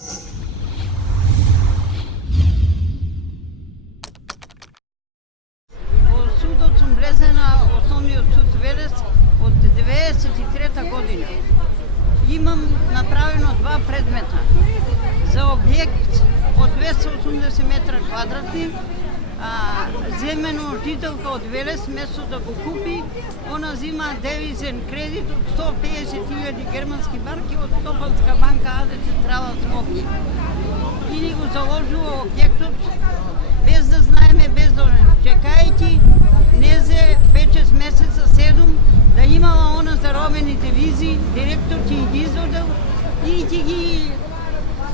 Во судот сум влезена Основниот суд Велес од 93 година. Имам направено 2 предмета за објект од 280 метра квадратни, земено жителка од Велес, место да го купи, она зима девизен кредит од 150.000 германски марки од Стопанска банка АД Централа Скопје. И ни го заложува објектот без да знаеме, без да чекајќи незе 5-6 месеца, 7, да имала она заробените визи, директор ќе ги изводел и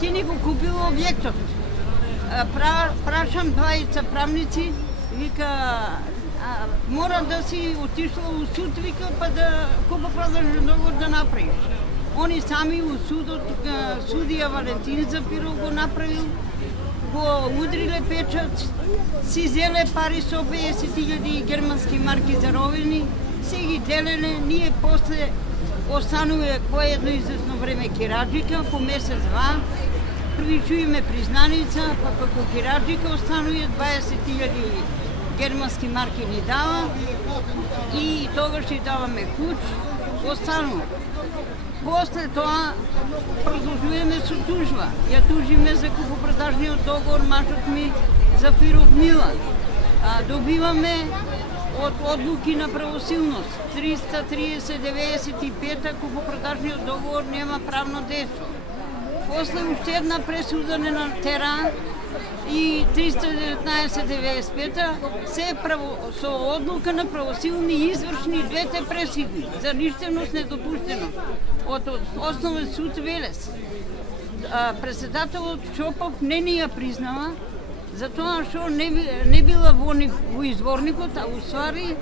ќе ни го купил објектот. Прашам двајца правници, вика, мора да си отишла у суд, вика, па да купо-продажен договор да направиш. Они сами у судот, судија Валентин Запиров го направил, го удриле печат, си зеле пари 150.000 германски марки заробени, си ги делеле, ние после остануве по едно известно време кираджика, по месец-два, привичуеме признаница, па како кираджика остануве 20.000 германски марки ни дава и тогаш ни даваме куч, останува. После тоа продолжуваме со тужба. Ја тужиме за купопродажниот договор, мажот ми Запиров Милан. Добиваме од одлуки на правосилност 330/95 купопродажниот договор нема правно дејство. После уште една пресуда на теран и 319/95 се со одлука на правосилни извршни двете пресуди за ништевност, недопуштеност од Основен суд Велес. Председателот Чопов не ни ја признава, затоа што не била во изворникот, а уствари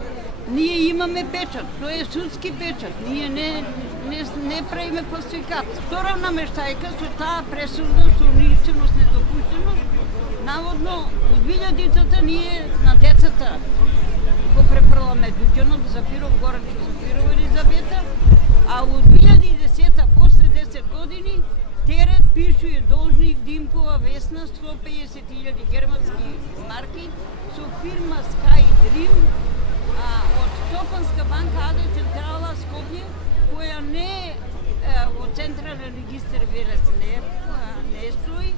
ние имаме печат, тоа е судски печат, ние не правиме фалсификат. Втора намештајка со таа пресуда со ништевност, недопуштеност, наводно од 2000-та ние на децата го препрламе Дуќанот, Запиров, Гораче Запиров, Елизабета, а од 2010-та, после 10 години, терет пишуе должник Димкова Весна 150.000 германски марки со фирма Sky Dream од Стопанска банка АД Централа Скопје, која не во Централен регистар Велес не стои,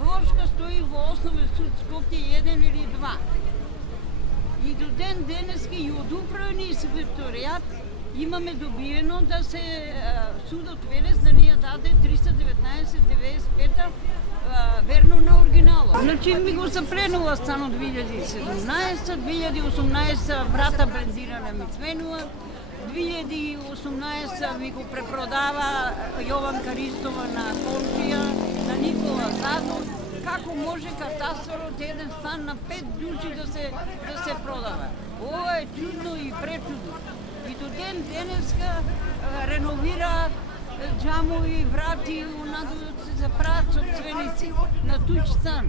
вложка стои во Основен суд Скопје 1 или 2. И до ден денески и од управни инспекторијат имаме добиено да се судот Велес да ни ја даде 319/95 верно на оригиналот. Значи ми го запленува станот 2017, 2018 брата брендиране ми сменува, 2018 ми го препродава Јованка Ристова на Кончија, на Никола Задов. Како може катастарот еден стан на 5 души да се продава? Ова е чудно и пречудно. И до ден денеска реновира џамови, врати, се заправат со цвеници на туѓ стан.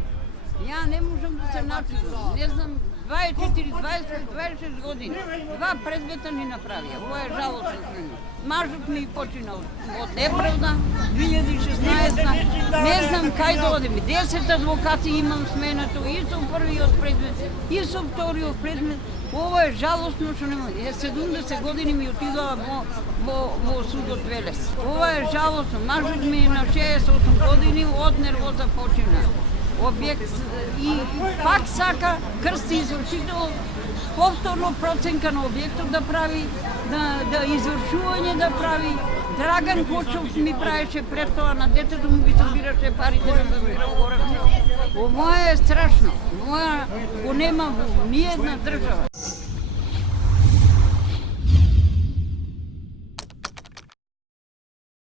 Ја не можам да се начудам. Не знам, 26 години. 2 предмета ни направија. Ова е жалостно. Мажот ми почина од неправда, 2016. Не знам кај да одиме. 10 адвокати имам сменато и со првиот предмет, и со вториот предмет. Ова е жалостно што нема. 70 години ми отидоа во судот Велес. Ова е жалостно. Мажот ми на 68 години од нервоза почина. Објект и пак сака крсти извршител повторно проценка на објектот да прави, да извршување да прави. Драган Кочов ми правеше пред тоа, на детето му ги собираше парите на Запиров. Ова е страшно. Ова го нема во ниедна држава.